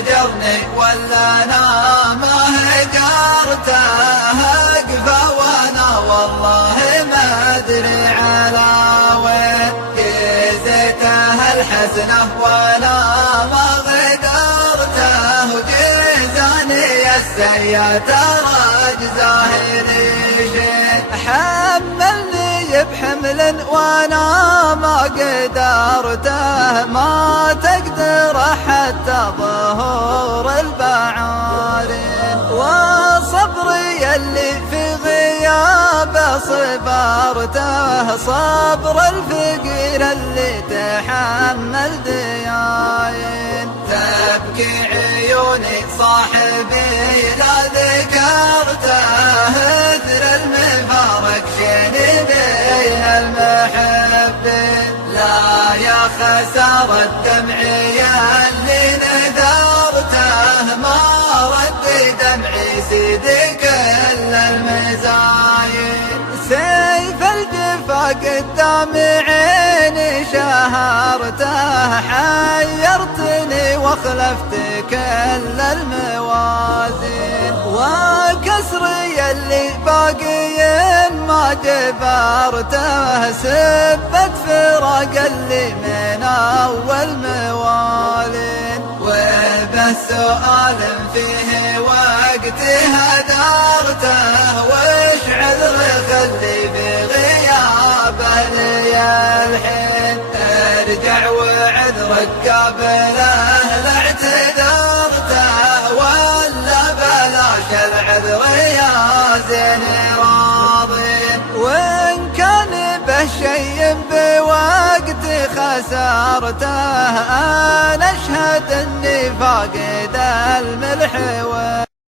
هجرني ولا أنا ما هجرته، أقفى وأنا والله ما أدري على وين جزيته الحسنة ولا ما غدرته، وجزاني السيئة ترى جزاه لشين. حملني بحمل وانا ما قدرته، ما تقدر حتى ظهور البعارين، وصبري اللي في غيابه صبرته، صبر الفقير اللي تحمل دياين. تبكي عيوني صاحبي لا ذكرته، اثر المفارق شيني بين المحبين. لا يا خسارة دمعي اللي نذرته، ما رد دمعي سيدي كل المزاين. سيف الجفا قدام عيني شهرته، حيرتني وخلفت كل الموازين، وكسري اللي باقيين ما جبرته، سبت فراق اللي من أول موالين. وبه سؤال فيه وقت هدرته، وش عذر خلي بغيابه لي الحين. ارجع وعذرك قبله لاعتذرته، ولا بلاش العذر يا زين راضين. وإن كان به شيء بوقت خسرته، أنا أشهد أني فاقد الملح